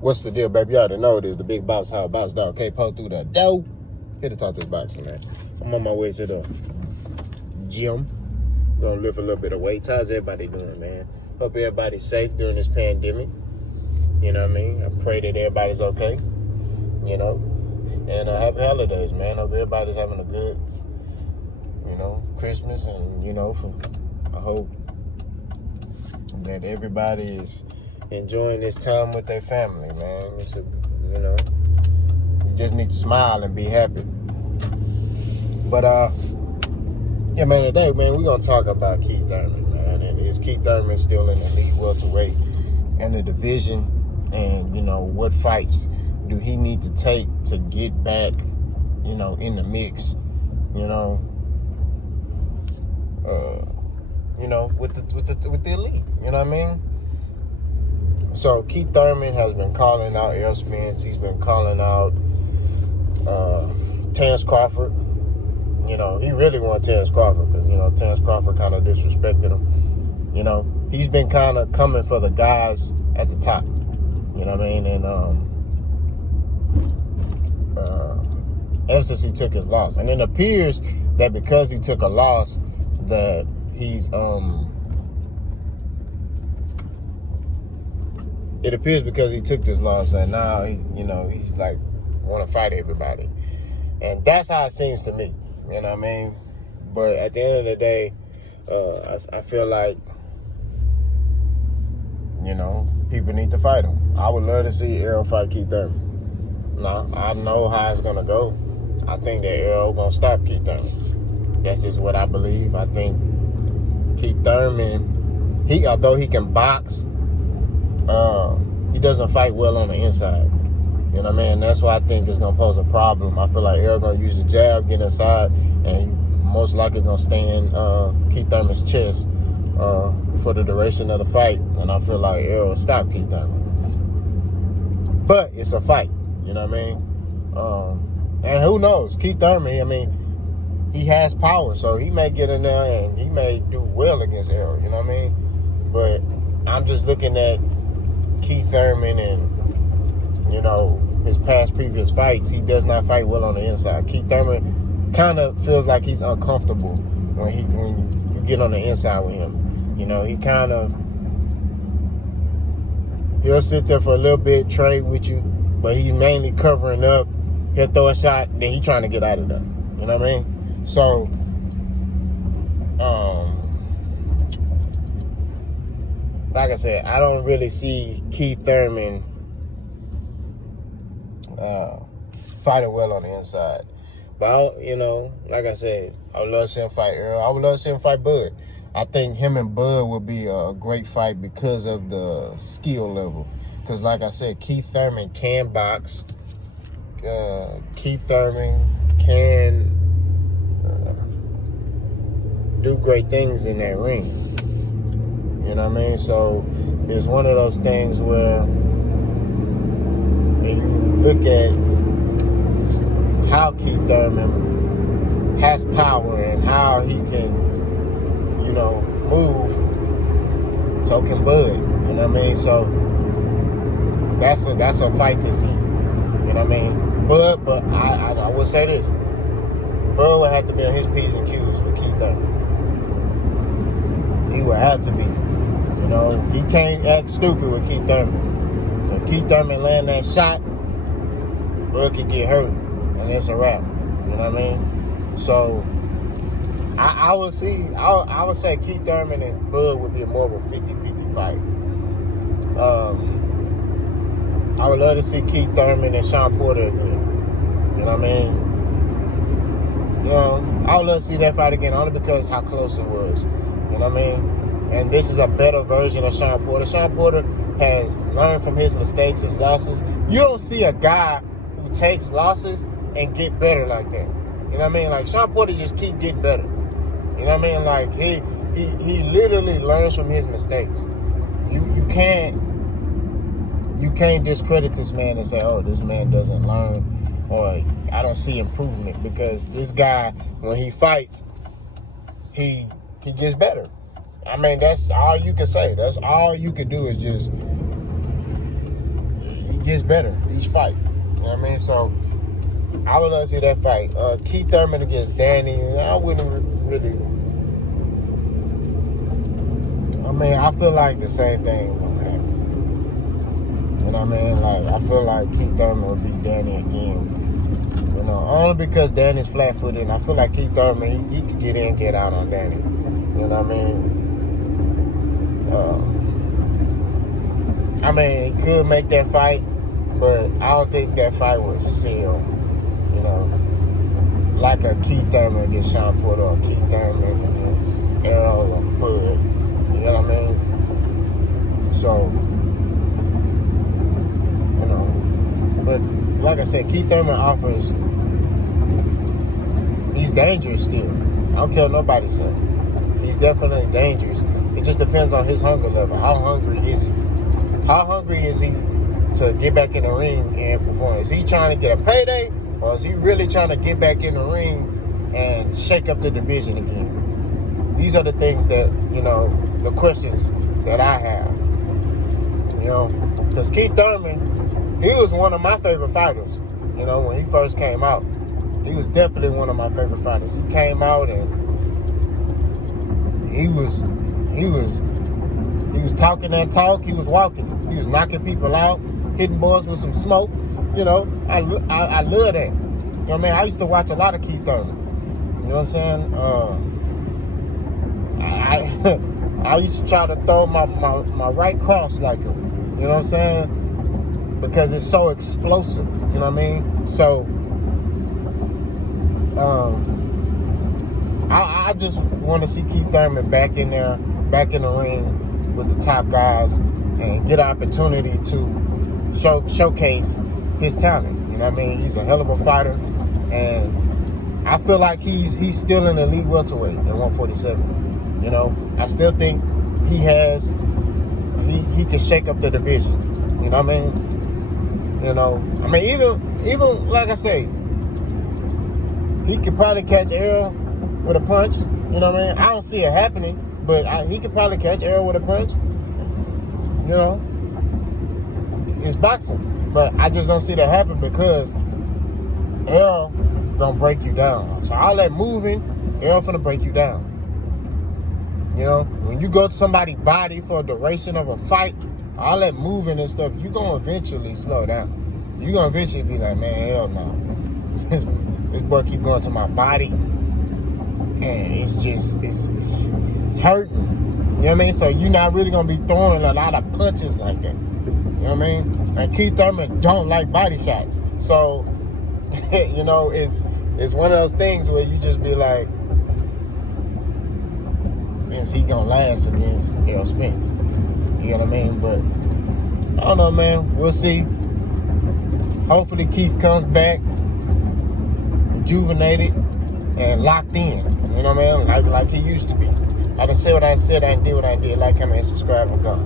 What's the deal, baby? You already know it is the big boss, how boss dog K-Po through the dough. Here to talk to the boxing, man. I'm on my way to the gym. Gonna lift a little bit of weight. How's everybody doing, man? Hope everybody's safe during this pandemic. You know what I mean? I pray that everybody's okay. You know? And happy holidays, man. Hope everybody's having a good, Christmas. And, I hope that everybody is enjoying this time with their family, man. You just need to smile and be happy. But, yeah, man, today, man, we're going to talk about Keith Thurman, man. And is Keith Thurman still in the elite welterweight and the division? And, what fights do he need to take to get back, in the mix, with the elite, you know what I mean? So Keith Thurman has been calling out Errol Spence. He's been calling out Terrence Crawford. He really wanted Terrence Crawford because, Terrence Crawford kind of disrespected him. He's been kind of coming for the guys at the top. You know what I mean? And ever since he took his loss. And it appears that because he took a loss that he's it appears because he took this loss and now he's like want to fight everybody. And that's how it seems to me. You know what I mean? But at the end of the day, I feel like, people need to fight him. I would love to see Errol fight Keith Thurman. Now, I know how it's going to go. I think that Errol going to stop Keith Thurman. That's just what I believe. I think Keith Thurman, although he can box, he doesn't fight well on the inside. You know what I mean? That's why I think it's going to pose a problem. I feel like Errol going to use the jab, get inside, and he most likely going to stay in Keith Thurman's chest for the duration of the fight. And I feel like Errol will stop Keith Thurman. But it's a fight. You know what I mean? And who knows? Keith Thurman, he has power. So he may get in there and he may do well against Errol. You know what I mean? But I'm just looking at Keith Thurman and, his previous fights. He does not fight well on the inside. Keith Thurman kind of feels like he's uncomfortable when you get on the inside with him. He'll sit there for a little bit, trade with you, but he's mainly covering up. He'll throw a shot, then he's trying to get out of there. You know what I mean? So, like I said, I don't really see Keith Thurman fighting well on the inside. But, like I said, I would love to see him fight Earl. I would love to see him fight Bud. I think him and Bud would be a great fight because of the skill level. Because, like I said, Keith Thurman can box. Keith Thurman can do great things in that ring. You know what I mean? So it's one of those things where when you look at how Keith Thurman has power and how he can, move, so can Bud. You know what I mean? So that's a fight to see. You know what I mean? But I will say this. Bud would have to be on his P's and Q's with Keith Thurman. He would have to be. He can't act stupid with Keith Thurman. So Keith Thurman land that shot, Bud could get hurt, and it's a wrap. You know what I mean? So I would say Keith Thurman and Bud would be more of a 50-50 fight. I would love to see Keith Thurman and Sean Porter again. You know what I mean? I would love to see that fight again only because how close it was. You know what I mean? And this is a better version of Sean Porter. Sean Porter has learned from his mistakes, his losses. You don't see a guy who takes losses and get better like that. You know what I mean? Like, Sean Porter just keep getting better. You know what I mean? Like, he literally learns from his mistakes. You can't discredit this man and say, oh, this man doesn't learn, or I don't see improvement, because this guy, when he fights, he gets better. I mean, that's all you can say. That's all you can do is just, he gets better each fight. You know what I mean? So I would love to see that fight. Keith Thurman against Danny. I wouldn't really. I mean, I feel like the same thing gonna happen. You know what I mean? Like, I feel like Keith Thurman will beat Danny again. You know, only because Danny's flat-footed. And I feel like Keith Thurman, he could get in, get out on Danny. You know what I mean? He could make that fight, but I don't think that fight was sealed. You know, like a Keith Thurman against Sean Porter or Keith Thurman against Errol or Bud. You know what I mean? So, you know, but like I said, Keith Thurman offers, he's dangerous still. I don't care what nobody says. He's definitely dangerous. It just depends on his hunger level. How hungry is he? How hungry is he to get back in the ring and perform? Is he trying to get a payday, or is he really trying to get back in the ring and shake up the division again? These are the things that, you know, the questions that I have. You know, because Keith Thurman, he was one of my favorite fighters. You know, when he first came out, he was definitely one of my favorite fighters. He came out and he was talking that talk. He was walking. He was knocking people out, hitting boys with some smoke. You know, I love that. You know what I mean? I used to watch a lot of Keith Thurman. You know what I'm saying? I used to try to throw my right cross like him. You know what I'm saying? Because it's so explosive. You know what I mean? So, I just want to see Keith Thurman back in there, back in the ring with the top guys, and get an opportunity to showcase his talent. You know what I mean? He's a hell of a fighter, and I feel like he's still an elite welterweight at 147. You know, I still think he can shake up the division. You know what I mean? You know, I mean, even like I say, he could probably catch Errol with a punch. You know what I mean? I don't see it happening, but he could probably catch Errol with a punch. You know, it's boxing, but I just don't see that happen because Errol gonna break you down. So all that moving, Errol finna break you down. You know, when you go to somebody's body for a duration of a fight, all that moving and stuff, you're going to eventually slow down. You're going to eventually be like, man, hell no. This boy keep going to my body, and it's just, it's hurting. You know what I mean? So you're not really going to be throwing a lot of punches like that. You know what I mean? And Keith Thurman don't like body shots. So, you know, it's one of those things where you just be like, is he gonna last against Errol Spence? You know what I mean? But I don't know, man. We'll see. Hopefully Keith comes back rejuvenated and locked in. You know what I mean? Like he used to be. I done said what I said, I did what I did. Like, comment, and subscribe, and go.